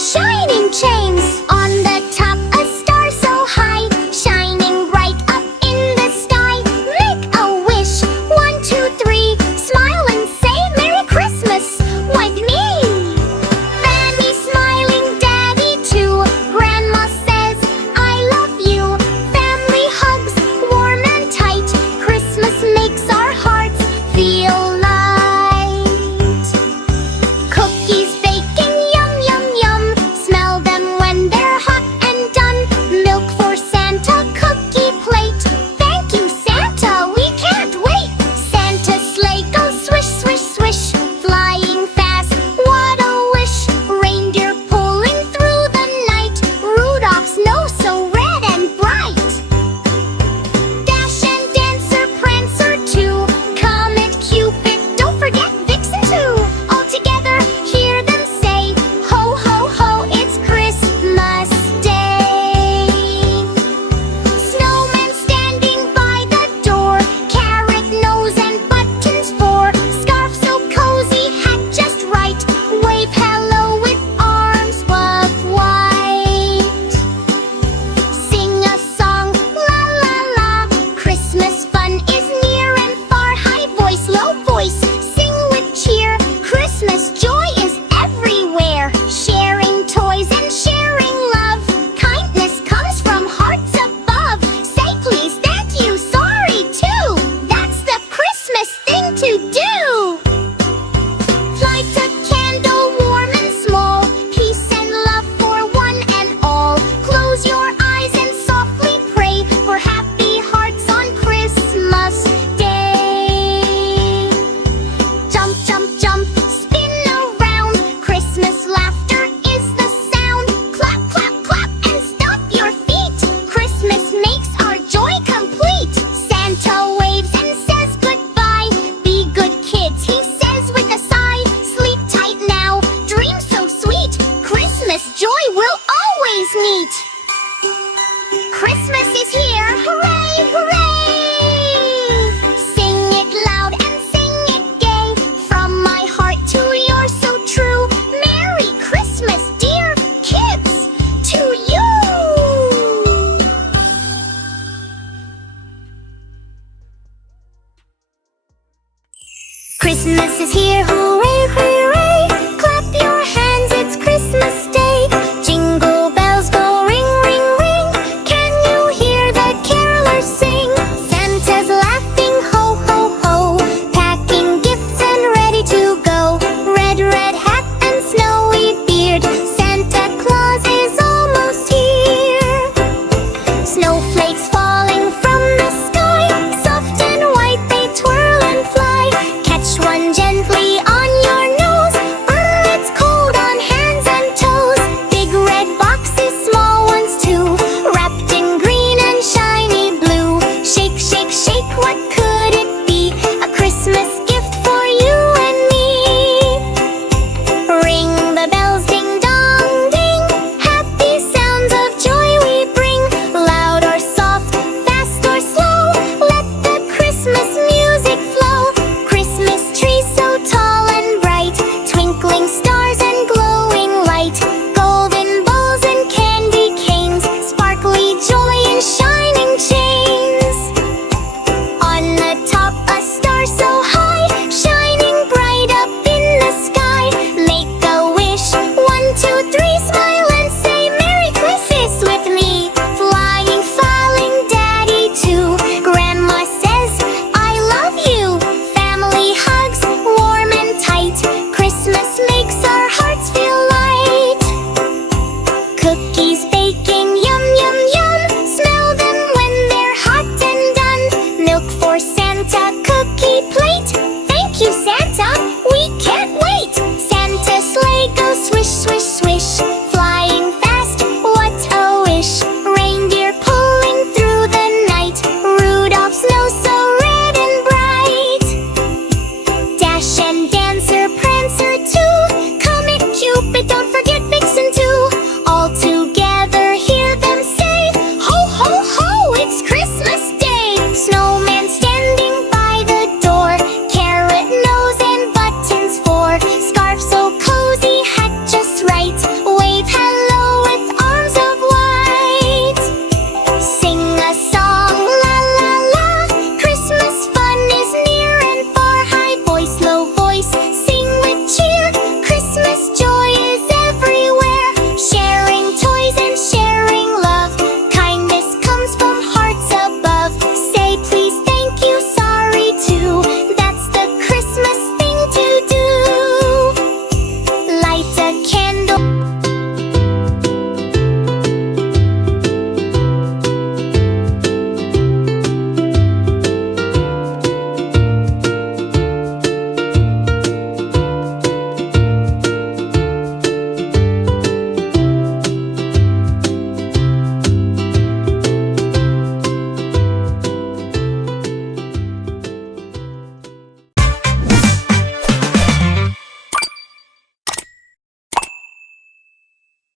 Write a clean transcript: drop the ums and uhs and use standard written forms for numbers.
shining chains. On the top, a star so high, shining bright up in the sky. Make a wish, 1, 2, 3. Smile and say Merry Christmas with me. Fanny smiling, Daddy too. Grandma says I love you. Family hugs, warm and tight. Christmas makes our hearts feel light. Cookies baking, yum, yum, yum. Smell them when they're hot and done. Milk for Santa, cookie plate. Thank you, Santa, we can't wait. Santa's sleigh goes swish, swish, swish. Flying fast, what a wish. Reindeer pulling through the night. Rudolph's nose so red and bright. Dash and Dancer, Prancer too. Comet, Cupid, don't forget Vixen too. All together, hear them say, ho, ho, ho, it's Christmas Day. Snowman standing by the door. Carrot nose and buttons for. Scarf so cozy, hat just right. Wave hello with arms of white. Sing a song, la la la. Christmas fun is near and far. High voice, low voice, sing with cheer. Christmas joy is everywhere. Sharing toys and sharing love. Kindness comes from hearts above. Say please, thank you, sorry too. That's the Christmas thing to do. Light a candle warm and small. Peace and love for one and all. Close your eyes and softly pray for happy hearts on Christmas Day. Jump, jump, jump, spin around. Christmas laughter is the sound. Clap, clap, clap, and stomp your feet. Christmas makes our joy complete. Santa waves and says goodbye. Be good kids, he says with a sigh. Sleep tight now, dream so sweet. Christmas joy will always meet. Christmas is here, hooray, hooray! Sing it loud and sing it gay. From my heart to yours so true. Merry Christmas, dear kids, to you! Christmas is here, hooray!